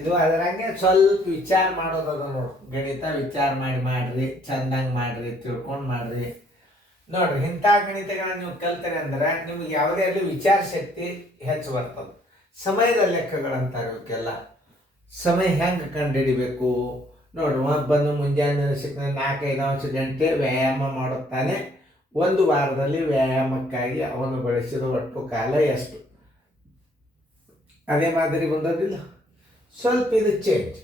ಇದು ಅದರಂಗೆ ಸ್ವಲ್ಪ ವಿಚಾರ ಮಾಡೋದದ ನೋಡ್ರಿ. ಗಣಿತ ವಿಚಾರ ಮಾಡ್ರಿ, ಚಂದಂಗೆ ಮಾಡ್ರಿ, ತಿಳ್ಕೊಂಡು ಮಾಡ್ರಿ. ನೋಡ್ರಿ, ಇಂಥ ಗಣಿತಗಳನ್ನ ನೀವು ಕಲ್ತೀರಿ ಅಂದ್ರೆ ನಿಮ್ಗೆ ಯಾವುದೇ ಆಗಲಿ ವಿಚಾರ ಶಕ್ತಿ ಹೆಚ್ಚು ಬರ್ತದೆ. ಸಮಯದ ಲೆಕ್ಕಗಳಂತಾರೆ ಇವಕ್ಕೆಲ್ಲ. ಸಮಯ ಹೆಂಗೆ ಕಂಡುಹಿಡಿಬೇಕು ನೋಡ್ರಿ. ಬಂದು ಮುಂಜಾನೆ ಸಿಕ್ಕ 4-5 ಗಂಟೆ ವ್ಯಾಯಾಮ ಮಾಡುತ್ತಾನೆ. ಒಂದು ವಾರದಲ್ಲಿ ವ್ಯಾಯಾಮಕ್ಕಾಗಿ ಅವನು ಬಳಸಿದ ಒಟ್ಟು ಕಾಲ ಎಷ್ಟು? ಅದೇ ಮಾದರಿ ಬಂದದಿಲ್ಲ. ಸ್ವಲ್ಪ ಇದು ಚೇಂಜ್.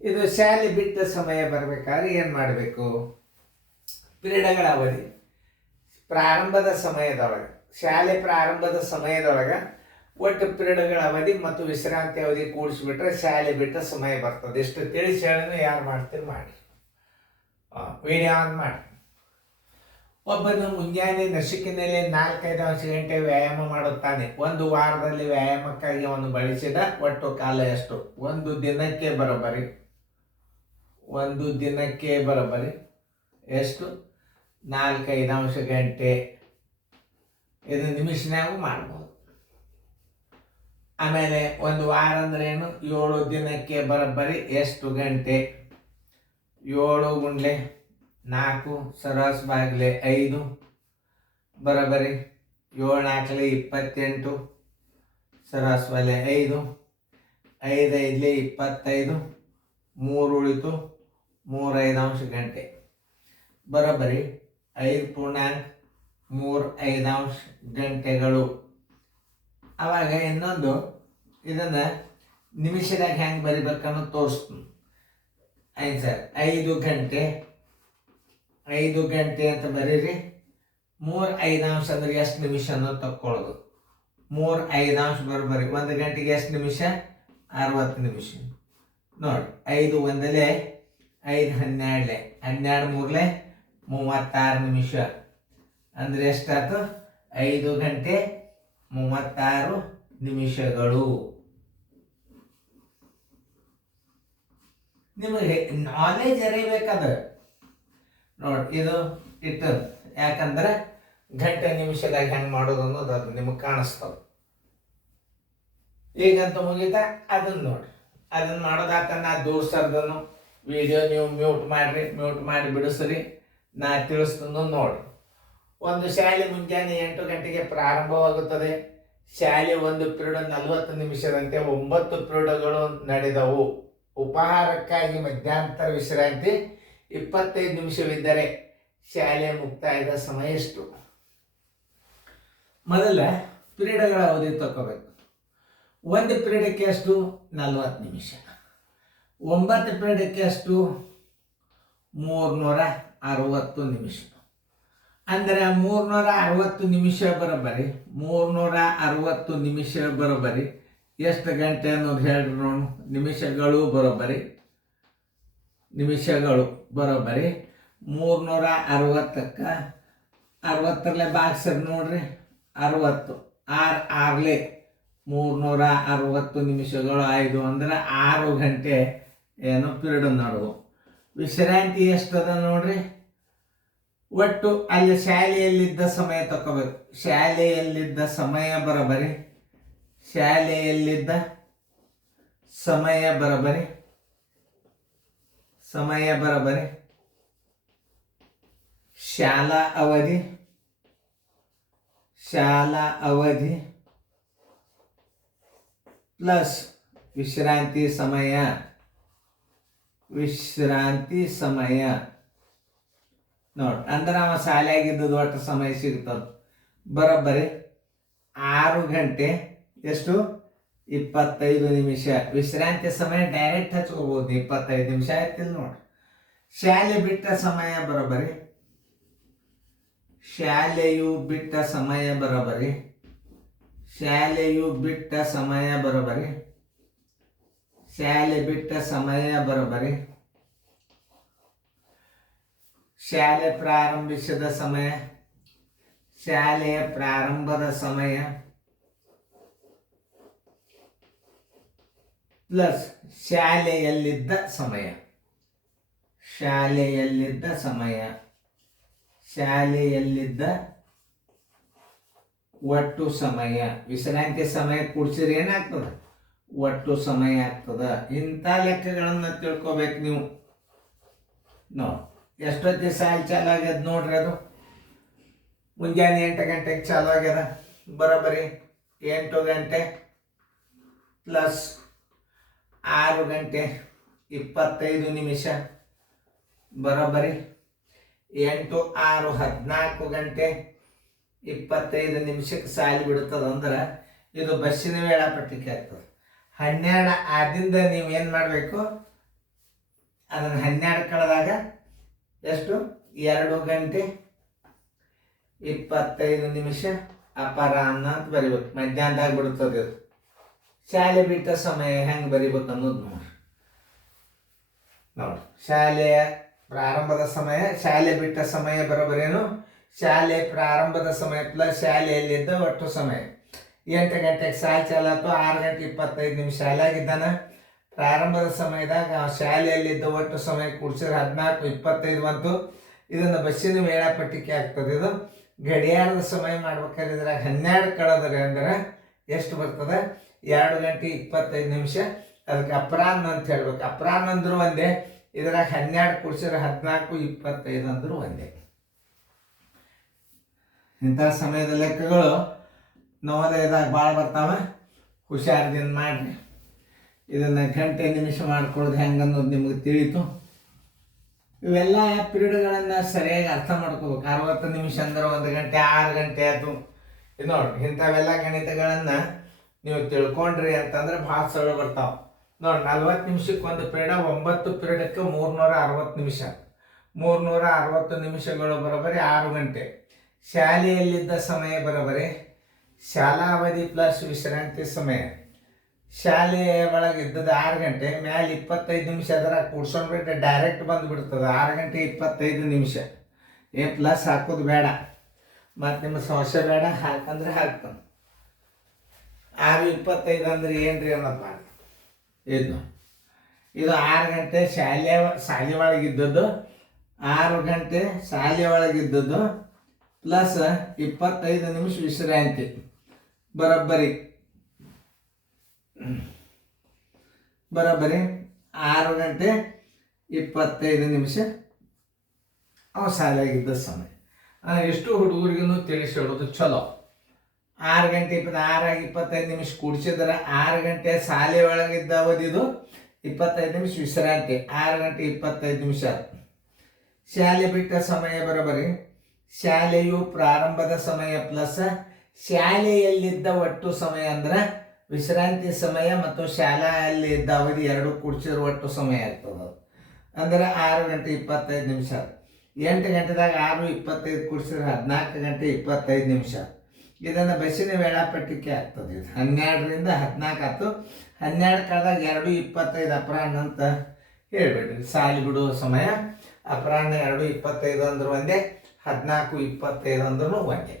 ಇದು ಶಾಲೆ ಬಿಟ್ಟ ಸಮಯ ಬರಬೇಕಾದ್ರೆ ಏನು ಮಾಡಬೇಕು? ಪಿರಿಯಡ್ಗಳ ಅವಧಿ ಪ್ರಾರಂಭದ ಸಮಯದೊಳಗೆ, ಶಾಲೆ ಪ್ರಾರಂಭದ ಸಮಯದೊಳಗೆ ಒಟ್ಟು ಪಿರಿಯಡ್ಗಳ ಅವಧಿ ಮತ್ತು ವಿಶ್ರಾಂತಿ ಅವಧಿ ಕೂಡಿಸ್ಬಿಟ್ರೆ ಶಾಲೆ ಬಿಟ್ಟ ಸಮಯ ಬರ್ತದೆ. ಎಷ್ಟು ತಿಳಿಸಿ ಹೇಳೋದು ಯಾರು ಮಾಡ್ತೀರಿ ಮಾಡಿ. ವಿಡಿಯೋ ಆನ್ ಮಾಡಿ. ಒಬ್ಬನು ಮುಂಜಾನೆ ನಸುಕಿನಲ್ಲಿ 4-5 ಗಂಟೆ ವ್ಯಾಯಾಮ ಮಾಡುತ್ತಾನೆ. ಒಂದು ವಾರದಲ್ಲಿ ವ್ಯಾಯಾಮಕ್ಕಾಗಿ ಅವನು ಬಳಸಿದ ಒಟ್ಟು ಕಾಲ ಎಷ್ಟು? ಒಂದು ದಿನಕ್ಕೆ ಬರೋಬ್ಬರಿ ಎಷ್ಟು? 4-5 ಗಂಟೆ. ಇದು ನಿಮಿಷನಾಗೂ ಮಾಡ್ಬೋದು. ಆಮೇಲೆ ಒಂದು ವಾರ ಅಂದ್ರೆ ಏನು? 7 ದಿನಕ್ಕೆ ಬರೋಬ್ಬರಿ ಎಷ್ಟು ಗಂಟೆ? 7 ಗುಂಡ್ಲೆ 4 ಸರಾಸ್ ಬಾಗಿಲೆ 5 ಬರೋಬ್ಬರಿ 7 4 28 ಸರಾಸ್ ಬಾಗಿಲೆ 5 5 5 25 3 ಉಳಿತು 3 ಗಂಟೆ ಬರೋಬ್ಬರಿ 5.3 ಗಂಟೆಗಳು. ಅವಾಗ ಇನ್ನೊಂದು ಇದನ್ನು ನಿಮಿಷದಾಗ ಹೆಂಗೆ ಬರಿಬೇಕನ್ನೋ ತೋರಿಸ್ತೀನಿ. ಆಯ್ತು ಸರ್, 5 ಗಂಟೆ ಅಂತ ಬರೀರಿ. 3/5 ಅಂದ್ರೆ ಎಷ್ಟು ನಿಮಿಷ ಅನ್ನೋದು ತಕ್ಕೊಳ್ಳೋದು. 3/5 ಬರೋಬ್ಬರಿ 1 ಗಂಟೆಗೆ ಎಷ್ಟು ನಿಮಿಷ? 60 ನಿಮಿಷ. ನೋಡಿ, 5 ಒಂದಲೇ 5 12 12 3 36 ನಿಮಿಷ. ಅಂದರೆ ಎಷ್ಟಾಯ್ತು? 5 ಗಂಟೆ 36 ನಿಮಿಷಗಳು. ನಿಮಗೆ ನಾಲೆಜ್ ಅರಿಬೇಕಾದ್ರೆ ನೋಡಿ, ಇದು ಇಟ್ಟು ಯಾಕಂದ್ರೆ ಗಂಟೆ ನಿಮಿಷದಾಗ ಹೆಂಗೆ ಮಾಡೋದು ಅನ್ನೋದು ಅದು ನಿಮಗೆ ಕಾಣಿಸ್ತದೆ. ಈಗಂತೂ ಮುಗಿತಾ? ಅದನ್ನು ನೋಡಿ. ಅದನ್ನು ಮಾಡೋದಾತ ನಾ ದೂರ ಸರ್ದನು ವಿಡಿಯೋ ನೀವು ಮ್ಯೂಟ್ ಮಾಡಿ ಬಿಡಿಸ್ರಿ. ನಾ ತಿಳಿಸ್ತೀನಿ ನೋಡಿ. ಒಂದು ಶಾಲೆ ಮುಂಜಾನೆ 8 ಗಂಟೆಗೆ ಪ್ರಾರಂಭವಾಗುತ್ತದೆ. ಶಾಲೆ ಒಂದು ಪಿರಿಯಡ್ 40 ನಿಮಿಷದಂತೆ 9 ಪಿರಿಯಡ್ಗಳು ನಡೆದವು. ಉಪಹಾರಕ್ಕಾಗಿ ಮಧ್ಯಂತರ ವಿಶ್ರಾಂತಿ 25 ನಿಮಿಷವಿದ್ದರೆ ಶಾಲೆ ಮುಕ್ತಾಯದ ಸಮಯ ಎಷ್ಟು? ಮೊದಲ ಪಿರಿಯಡ್ಗಳ ಅವಧಿ ತಗೋಬೇಕು. ಒಂದು ಪಿರಿಯಡಕ್ಕೆ ಎಷ್ಟು? 40 ನಿಮಿಷ. 9 ಪಿರಿಯಡಕ್ಕೆ ಎಷ್ಟು? 360 ನಿಮಿಷ. ಅಂದರೆ 360 ನಿಮಿಷ ಬರೋಬ್ಬರಿ 360 ನಿಮಿಷ ಬರೋಬ್ಬರಿ ಎಷ್ಟು ಗಂಟೆ ಅನ್ನೋದು ಹೇಳ್ರಿ ನೋಡು. ನಿಮಿಷಗಳು ಬರೋಬ್ಬರಿ 360ಕ್ಕೆ 60ರಲ್ಲೇ ಬಾಕ್ಸರ್ ನೋಡ್ರಿ. 60 6 360 ನಿಮಿಷಗಳು 5 ಅಂದ್ರೆ 6 ಗಂಟೆ ಏನು ಪಿರಿಯಡ್ ನಡೆದು. ವಿಶ್ರಾಂತಿ ಎಷ್ಟದ ನೋಡ್ರಿ. ಒಟ್ಟು ಅಲ್ಲಿ ಶಾಲೆಯಲ್ಲಿದ್ದ ಸಮಯ ತಗೋಬೇಕು. ಶಾಲೆಯಲ್ಲಿದ್ದ ಸಮಯ ಬರೋಬ್ಬರಿ ಶಾಲಾ ಅವಧಿ ಪ್ಲಸ್ ವಿಶ್ರಾಂತಿ ಸಮಯ ನೋಡಿ. ಅಂದ್ರೆ ಅವ ಶಾಲೆಯಾಗಿದ್ದದ್ದು ಒಟ್ಟು ಸಮಯ ಸಿಗ್ತದೆ ಬರೋಬ್ಬರಿ 6 ಗಂಟೆ ಎಷ್ಟು? 25 ನಿಮಿಷ. ವಿಶ್ರಾಂತಿ ಸಮಯ ಡೈರೆಕ್ಟ್ ಹಚ್ಕೋಬಹುದು. 25 ನಿಮಿಷ ಆಯ್ತಿಲ್ಲ ನೋಡಿ. ಶಾಲೆ ಬಿಟ್ಟ ಸಮಯ ಬರೋಬ್ಬರಿ ಶಾಲೆಯು ಬಿಟ್ಟ ಸಮಯ ಬರೋಬ್ಬರಿ ಶಾಲೆ ಬಿಟ್ಟ ಸಮಯ ಬರೋಬ್ಬರಿ ಶಾಲೆ ಪ್ರಾರಂಭಿಸಿದ ಸಮಯ, ಶಾಲೆಯ ಪ್ರಾರಂಭದ ಸಮಯ ಪ್ಲಸ್ ಶಾಲೆಯಲ್ಲಿದ್ದ ಒಟ್ಟು ಸಮಯ. ವಿಶ್ರಾಂತಿ ಸಮಯ ಕೂಡಿಸಿದ್ರೆ ಏನಾಗ್ತದೆ? ಒಟ್ಟು ಸಮಯ ಆಗ್ತದ. ಇಂಥ ಲೆಕ್ಕಗಳನ್ನು ತಿಳ್ಕೊಬೇಕು ನೀವು. ನೋಡಿ ಎಷ್ಟೊತ್ತಿ ಸಾಲ ಚಾಲು ಆಗ್ಯದ ನೋಡ್ರಿ. ಅದು ಮುಂಜಾನೆ 8 ಗಂಟೆಗೆ ಚಾಲು ಆಗ್ಯದ. ಬರೋಬ್ಬರಿ 8 ಗಂಟೆ ಪ್ಲಸ್ 6 ಗಂಟೆ 25 ನಿಮಿಷ ಬರೋಬ್ಬರಿ 8 6 14 ಗಂಟೆ 25 ನಿಮಿಷಕ್ಕೆ ಸಾಲಿ ಬಿಡ್ತದೆ. ಅಂದ್ರೆ ಇದು ಬಸ್ಸಿನ ವೇಳಾಪಟ್ಟಿಕೆ ಆಗ್ತದೆ. 12 ಆದಿಂದ ನೀವು ಏನು ಮಾಡಬೇಕು, ಅದನ್ನು 12 ಕಳೆದಾಗ ಎಷ್ಟು, 2 ಗಂಟೆ 25 ನಿಮಿಷ ಅಪರಾಹ್ನ ಅಂತ ಬರಿಬೇಕು. ಮಧ್ಯಾಹ್ನದಾಗ ಬಿಡ್ತದೆ ಅದು. ಶಾಲೆ ಬಿಟ್ಟ ಸಮಯ ಹೆಂಗೆ ಬರಿಬೇಕು ಅನ್ನೋದು ನೋಡಿ. ಶಾಲೆಯ ಪ್ರಾರಂಭದ ಸಮಯ, ಶಾಲೆ ಬಿಟ್ಟ ಸಮಯ ಬರೋಬರೇನು, ಶಾಲೆ ಪ್ರಾರಂಭದ ಸಮಯ ಪ್ಲಸ್ ಶಾಲೆಯಲ್ಲಿದ್ದ ಒಟ್ಟು ಸಮಯ. 8 ಗಂಟೆಗೆ ಶಾಲೆ ಚಾಲಾತು, 6 ಗಂಟೆ 25 ನಿಮಿಷ ಶಾಲೆಯಾಗಿದ್ದಾನ. ಪ್ರಾರಂಭದ ಸಮಯದಾಗ ಶಾಲೆಯಲ್ಲಿದ್ದ ಒಟ್ಟು ಸಮಯ ಕೂಡಿಸಿದ್ರೆ 14 25 ಬಂತು. ಇದನ್ನು ಬಸ್ಸಿನ ವೇಳಾಪಟ್ಟಿಕೆ ಆಗ್ತದೆ. ಇದು ಗಡಿಯಾರದ ಸಮಯ ಮಾಡ್ಬೇಕಾದ್ರೆ ಇದ್ರಾಗ 12 ಕಳೆದ್ರೆ ಅಂದ್ರೆ ಎಷ್ಟು ಬರ್ತದೆ, 2 ಗಂಟೆ 25 ನಿಮಿಷ. ಅದಕ್ಕೆ ಅಪರಾಹ್ನ ಅಂತ ಹೇಳ್ಬೇಕು. ಅಪರಾಹ್ನ ಅಂದ್ರೂ ಒಂದೇ, ಇದ್ರಾಗ 12 ಕೂಡಿಸಿದ್ರೆ 14 25 ಅಂದ್ರೂ ಒಂದೇ. ಇಂಥ ಸಮಯದ ಲೆಕ್ಕಗಳು ನವೋದಯದಾಗ ಭಾಳ ಬರ್ತಾವೆ. ಹುಷಾರದಿಂದ ಮಾಡಿರಿ. ಇದನ್ನು ಗಂಟೆ ನಿಮಿಷ ಮಾಡ್ಕೊಳ್ಳೋದು ಹೆಂಗೆ ಅನ್ನೋದು ನಿಮಗೆ ತಿಳಿತು. ಇವೆಲ್ಲ ಪಿರಿಯಡ್ಗಳನ್ನು ಸರಿಯಾಗಿ ಅರ್ಥ ಮಾಡ್ಕೋಬೇಕು. 60 ನಿಮಿಷ ಅಂದ್ರೆ 1 ಗಂಟೆ, 6 ಗಂಟೆ ಆಯಿತು. ಇದು ನೋಡಿ, ಇಂಥವೆಲ್ಲ ಗಣಿತಗಳನ್ನು ನೀವು ತಿಳ್ಕೊಂಡ್ರಿ ಅಂತಂದ್ರೆ ಭಾಳ ಸರಳ ಬರ್ತಾವೆ. ನೋಡಿ 40 ನಿಮಿಷಕ್ಕೆ ಒಂದು ಪಿರಿಯಡ, 9 ಪಿರಿಯಡಕ್ಕೆ 360 ನಿಮಿಷ. 360 ನಿಮಿಷಗಳು ಬರೋಬರಿ 6 ಗಂಟೆ. ಶಾಲೆಯಲ್ಲಿದ್ದ ಸಮಯ ಬರೋಬರಿ ಶಾಲಾ ಅವಧಿ ಪ್ಲಸ್ ವಿಶ್ರಾಂತಿ ಸಮಯ. ಶಾಲೆಯ ಒಳಗೆ ಇದ್ದದ್ದು 6 ಗಂಟೆ, ಮ್ಯಾಲೆ 25 ನಿಮಿಷ ಅದರ ಕೂಡ್ಸ್ಕೊಂಡ್ಬಿಟ್ರೆ ಡೈರೆಕ್ಟ್ ಬಂದುಬಿಡ್ತದೆ 6 ಗಂಟೆ 25 ನಿಮಿಷ. ಪ್ಲಸ್ ಹಾಕೋದು ಬೇಡ, ಮತ್ತು ನಿಮ್ಮ ಸಮಸ್ಯೆ ಬೇಡ. ಹಾಕಂದ್ರೆ ಹಾಕ್ತಾನೆ. 6:25 ಅಂದ್ರೆ ಏನ್ರಿ ಅನ್ನೋದು ಇದು 6 ಗಂಟೆ ಶಾಲೆ ಒಳಗಿದ್ದದ್ದು, 6 ಗಂಟೆ ಶಾಲೆ ಒಳಗಿದ್ದದ್ದು ಪ್ಲಸ್ 25 ನಿಮಿಷ ವಿಶ್ರಾಂತಿ ಬರೋಬ್ಬರಿ 6 ಗಂಟೆ 25 ನಿಮಿಷ ಅವ ಶಾಲೆಯಾಗಿದ್ದ ಸಮಯ. ಎಷ್ಟು ಹುಡುಗರಿಗೂ ತಿಳಿಸಿ ಹೇಳೋದು ಚಲೋ. 6 ಗಂಟೆ 25 ನಿಮಿಷ ಕೂಡಿಸಿದ್ರೆ 6 ಗಂಟೆ ಶಾಲೆ ಒಳಗಿದ್ದ ಅವಧಿದು, 25 ನಿಮಿಷ ವಿಶ್ರಾಂತಿ, 6 ಗಂಟೆ 25 ನಿಮಿಷ. ಶಾಲೆ ಬಿಟ್ಟ ಸಮಯ ಬರೋಬರಿ ಶಾಲೆಯು ಪ್ರಾರಂಭದ ಸಮಯ ಪ್ಲಸ್ ಶಾಲೆಯಲ್ಲಿದ್ದ ಒಟ್ಟು ಸಮಯ ಅಂದ್ರೆ ವಿಶ್ರಾಂತಿ ಸಮಯ ಮತ್ತು ಶಾಲೆಯಲ್ಲಿದ್ದ ಅವಧಿ ಎರಡು ಕೂಡಿಸಿದ್ರೆ ಒಟ್ಟು ಸಮಯ ಆಗ್ತದೆ. ಅಂದ್ರೆ 6 ಗಂಟೆ 25 ನಿಮಿಷ. 8 ಗಂಟೆದಾಗ 6:25 ಕೂಡಿಸಿದ್ರೆ 14 ಗಂಟೆ 25 ನಿಮಿಷ. ಇದನ್ನು ಬಸ್ಸಿನ ವೇಳಾಪಟ್ಟಿಕೆ ಆಗ್ತದೆ. ಇದು 12ರಿಂದ 14 ಆಯ್ತು. 12 ಕಳೆದಾಗ 2:25 ಅಪರಾಹ್ನ ಅಂತ ಹೇಳ್ಬೇಡ್ರಿ. ಸಾಲಿ ಬಿಡುವ ಸಮಯ ಅಪರಾಹ್ನ 2:25 ಅಂದ್ರೂ ಒಂದೇ, 14:25 ಅಂದ್ರೂ ಒಂದೇ.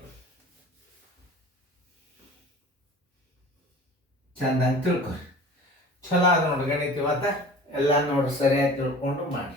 ಚಂದಂಗೆ ತಿಳ್ಕೊರಿ. ಚಲೋ ಅದು ನೋಡಿ ಗಣಿತ ಇವತ್ತು ಎಲ್ಲ ನೋಡಿ ಸರಿಯಾಗಿ ತಿಳ್ಕೊಂಡು ಮಾಡಿ.